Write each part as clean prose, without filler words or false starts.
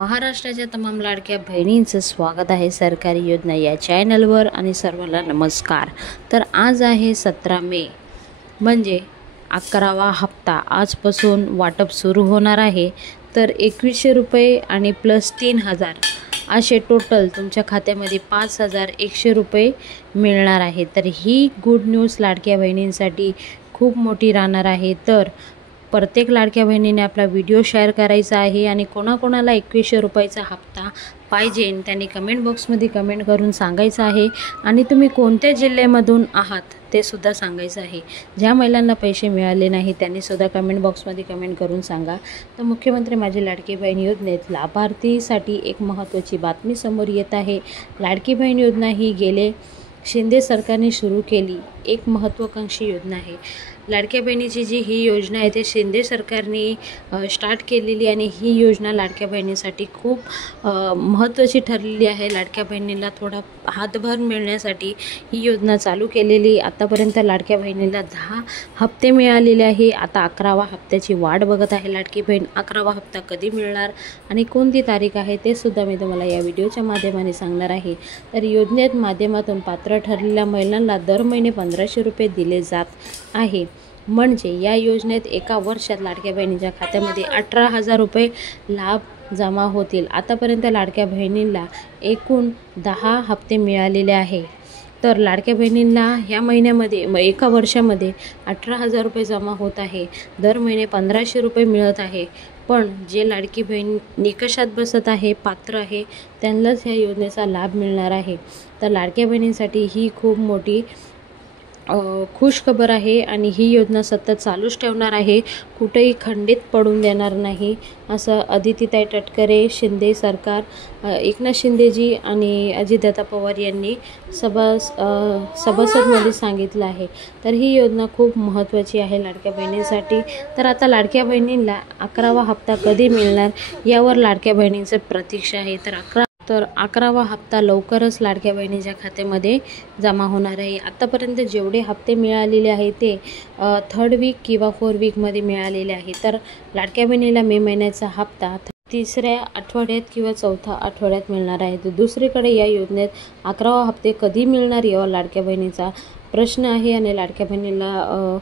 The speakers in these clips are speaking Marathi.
महाराष्ट्राच्या तमाम लाडक्या बहिणींचं स्वागत आहे सरकारी योजना या चॅनलवर आणि सर्वांना नमस्कार। तर आज आहे 17 मे म्हणजे 11वा हप्ता। आजपासून वाटप सुरू होणार आहे। तर 2100 रुपये आणि प्लस 3000 असे टोटल तुमच्या खात्यामध्ये 5100 रुपये मिळणार आहे। तर ही गुड न्यूज लाडक्या बहिणींसाठी खूप मोठी राहणार आहे। तर प्रत्येक लाडक्या बहिणीने आपला व्हिडिओ शेअर करायचा आहे आणि कोणाकोणाला 2100 रुपयाचा हप्ता पाहिजे त्यांनी कमेंट बॉक्समध्ये कमेंट करून सांगायचं आहे आणि तुम्ही कोणत्या जिल्ह्यामधून आहात ते सुद्धा सांगायचं आहे। ज्या महिलांना पैसे मिळाले नाही त्यांनी सुद्धा कमेंट बॉक्समध्ये कमेंट करून सांगा। तर मुख्यमंत्री माझी लाडकी बहीण योजनेत लाभार्थीसाठी एक महत्त्वाची बातमी समोर येत आहे। लाडकी बहीण योजना ही गेले शिंदे सरकारने सुरू केली एक महत्त्वाकांक्षी योजना आहे। लाडक्या बहिणीची जी ही योजना आहे ते शिंदे सरकारने स्टार्ट केलेली आणि ही योजना लाडक्या बहिणीसाठी खूप महत्त्वाची ठरलेली आहे। लाडक्या बहिणीला थोडा हातभार मिळण्यासाठी ही योजना चालू केलेली। आतापर्यंत लाडक्या बहिणीला 10 हप्ते मिळालेले आहे। आता 11वा हप्त्याची वाट बघत आहे लाडकी बहीण। 11वा हप्ता कधी मिळणार आणि कोणती तारीख आहे ते सुद्धा मी तुम्हाला या व्हिडिओच्या माध्यमाने सांगणार आहे। तर योजनेत माध्यमातून पात्र ठरलेल्या महिलांना दर महिने 1500 रुपये दिले जात आहे। म्हणजे या योजनेत एका वर्षात लाडक्या बहिणीच्या खात्यामध्ये 18,000 रुपये लाभ जमा होतील। आतापर्यंत लाडक्या बहिणींना एकूण 10 हप्ते मिळालेले आहे। तर लाडक्या बहिणींना ह्या महिन्यामध्ये एका वर्षामध्ये 18,000 रुपये जमा होत आहे। दर महिने 1500 रुपये मिळत आहे। पण जे लाडकी बहीण निकषात बसत आहे पात्र आहे त्यांनाच ह्या योजनेचा लाभ मिळणार आहे। तर लाडक्या बहिणींसाठी ही खूप मोठी खुश खबर आहे आणि ही योजना सतत चालूच ठेवणार आहे, कुठेही खंडित पडून देणार नाही असं अदितीताई तटकरे, शिंदे सरकार, एकनाथ शिंदेजी आणि अजितदादा पवार यांनी सभासदमध्ये सांगितलं आहे। तर ही योजना खूप महत्त्वाची आहे लाडक्या बहिणींसाठी। तर आता लाडक्या बहिणींना 11वा हप्ता कधी मिळणार यावर लाडक्या बहिणींचं प्रतीक्षा आहे। तर 11वा हप्ता लवकरच लाडक्या बहिणीच्या खात्यामध्ये जमा होणार आहे। आतापर्यंत जेवढे हप्ते मिळालेले आहे ते 3rd वीक किंवा 4 वीकमध्ये मिळालेले आहे। तर लाडक्या बहिणीला मे महिन्याचा हप्ता 3ऱ्या आठवड्यात किंवा 4थ्या आठवड्यात मिळणार आहे। तर दुसरीकडे या योजनेत 11वा हप्ते कधी मिळणार यावर लाडक्या बहिणीचा प्रश्न आहे आणि लाडक्या बहिणीला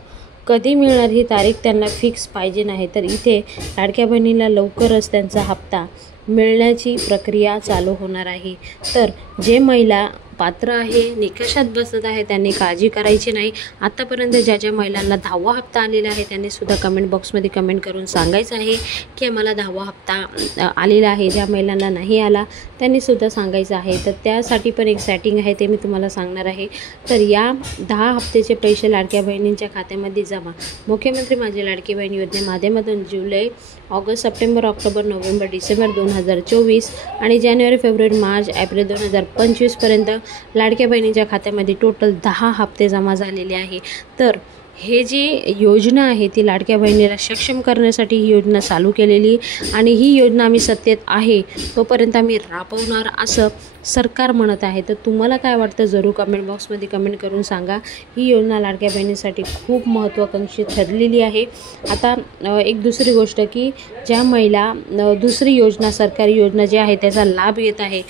कधी मिळणार ही तारीख त्यांना फिक्स पाहिजे नाही। तर इथे लाडक्या बहिणीला लवकरच त्यांचा हप्ता मिळण्याची प्रक्रिया चालू होणार आहे। तर जे महिला पात्र आहे निकषात बसत आहे त्यांनी काळजी करायची नाही। आतापर्यंत ज्या ज्या महिलांना 10वा हप्ता आलेला आहे त्यांनी सुद्धा कमेंट बॉक्समध्ये कमेंट करून सांगायचं आहे की आम्हाला 10वा हप्ता आलेला आहे। ज्या महिलांना नाही आला त्यांनी सुद्धा सांगायचं आहे। तर त्यासाठी पण एक सेटिंग आहे ते मी तुम्हाला सांगणार आहे। तर या 10 हप्त्याचे पैसे लाडक्या बहिणींच्या खात्यामध्ये जमा मुख्यमंत्री माझी लाडकी बहीण योजने माध्यमातून जुलै, ऑगस्ट, सप्टेंबर, ऑक्टोबर, नोव्हेंबर, डिसेंबर 2024 आणि जानेवारी, फेब्रुवारी, मार्च, एप्रिल 2025 पर्यंत लाडक्या बहिणीच्या खात्यामध्ये टोटल 10 हप्ते जमा झालेले आहे। तर हे जी योजना आहे ती लाडक्या बहिणीला सक्षम करण्यासाठी ही योजना चालू केलेली आणि ही योजना आम्ही सत्तेत आहे तोपर्यंत आम्ही राबवणार असं सरकार म्हणत आहे। तर तुम्हाला काय वाटतं जरूर कमेंट बॉक्समध्ये कमेंट करून सांगा। ही योजना लाडक्या बहिणीसाठी खूप महत्त्वाकांक्षी ठरलेली आहे। आता एक दुसरी गोष्ट की ज्या महिला दुसरी योजना सरकारी योजना जी आहे त्याचा लाभ घेत आहे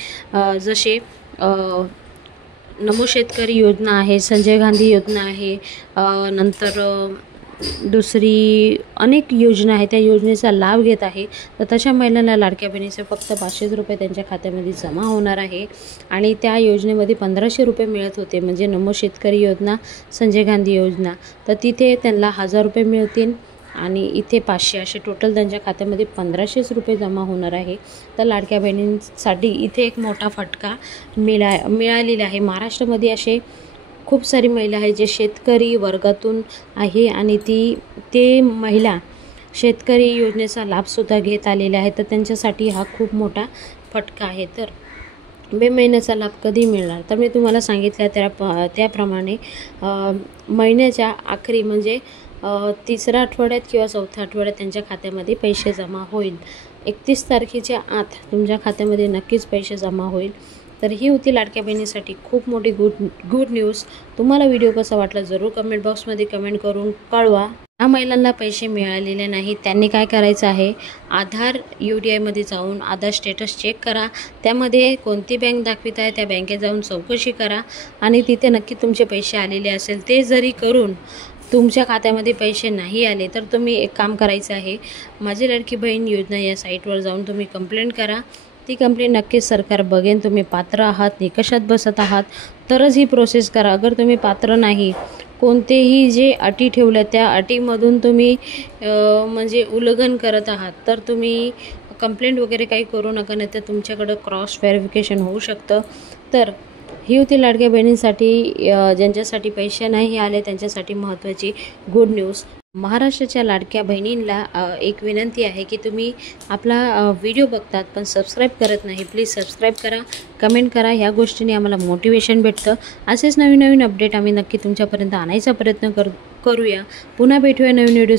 जसे नमो शेतकरी योजना आहे, संजय गांधी योजना आहे, नंतर दुसरी अनेक योजना आहे त्या योजनेचा लाभ घेत आहे। तर तशा महिलांना लाडक्या बहिणीचे फक्त 500 रुपये त्यांच्या खात्यामध्ये जमा होणार आहे आणि त्या योजनेमध्ये 1500 रुपये मिळत होते म्हणजे नमो शेतकरी योजना, संजय गांधी योजना। तर तिथे त्यांना 1000 रुपये मिळतील आणि इथे 500 असे टोटल त्यांच्या खात्यामध्ये 1500 रुपये जमा होणार आहे। तर लाडक्या बहिणींसाठी इथे एक मोठा फटका मिळालेला आहे। महाराष्ट्रामध्ये असे खूप सारी महिला आहे जे शेतकरी वर्गातून आहे आणि ते महिला शेतकरी योजनेचा लाभसुद्धा घेत आलेले आहेत। तर त्यांच्यासाठी हा खूप मोठा फटका आहे। तर मे महिन्याचा लाभ कधी मिळणार तर मी तुम्हाला सांगितलं त्याप्रमाणे महिन्याच्या आखरी म्हणजे 3ऱ्या आठवड्यात किंवा 4थ्या आठवड्यात त्यांच्या खात्यामध्ये पैसे जमा होईल। 31 तारखेच्या आत तुमच्या खात्यामध्ये नक्कीच पैसे जमा होईल। तर ही होती लाडक्या बहिणीसाठी खूप मोठी गुड न्यूज। तुम्हाला व्हिडिओ कसा वाटला जरूर कमेंट बॉक्समध्ये कमेंट करून कळवा। ज्या महिलांना पैसे मिळालेले नाहीत त्यांनी काय करायचं आहे, आधार UDIमध्ये जाऊन आधार स्टेटस चेक करा. त्यामध्ये कोणती बँक दाखवित आहे त्या बँकेत जाऊन चौकशी करा आणि तिथे नक्की तुमचे पैसे आलेले असेल. ते जरी करून तुमच्या खात्यामध्ये पैसे नाही आले तर तुम्ही एक काम करायचं आहे, माझी लाडकी बहीण योजना या साईटवर जाऊन तुम्ही कंप्लेंट करा. ती कंप्लेंट नक्कीच सरकार बघेन. तुम्ही पात्र आहात, निकषात बसत आहात तरच ही प्रोसेस करा. अगर तुम्ही पात्र नाही, कोणतेही जे अटी ठेवल्या त्या अटीमधून तुम्ही म्हणजे उल्लंघन करत आहात तर तुम्ही कंप्लेंट वगैरे काही करू नका, नाही तर तुमच्याकडं क्रॉस व्हेरिफिकेशन होऊ शकतं. तर ही होती लाडक्या बहिणींसाठी ज्यांच्यासाठी पैसे नाही आले त्यांच्यासाठी महत्त्वाची गुड न्यूज. महाराष्ट्राच्या लाडक्या बहिणींना एक विनंती आहे की तुम्ही आपला व्हिडिओ बघतात पण सबस्क्राईब करत नाही. प्लीज सबस्क्राईब करा, कमेंट करा. ह्या गोष्टीने आम्हाला मोटिवेशन भेटतं. असेच नवीन नवीन अपडेट आम्ही नक्की तुमच्यापर्यंत आणायचा प्रयत्न करूया. पुन्हा भेटूया नवीन व्हिडिओ.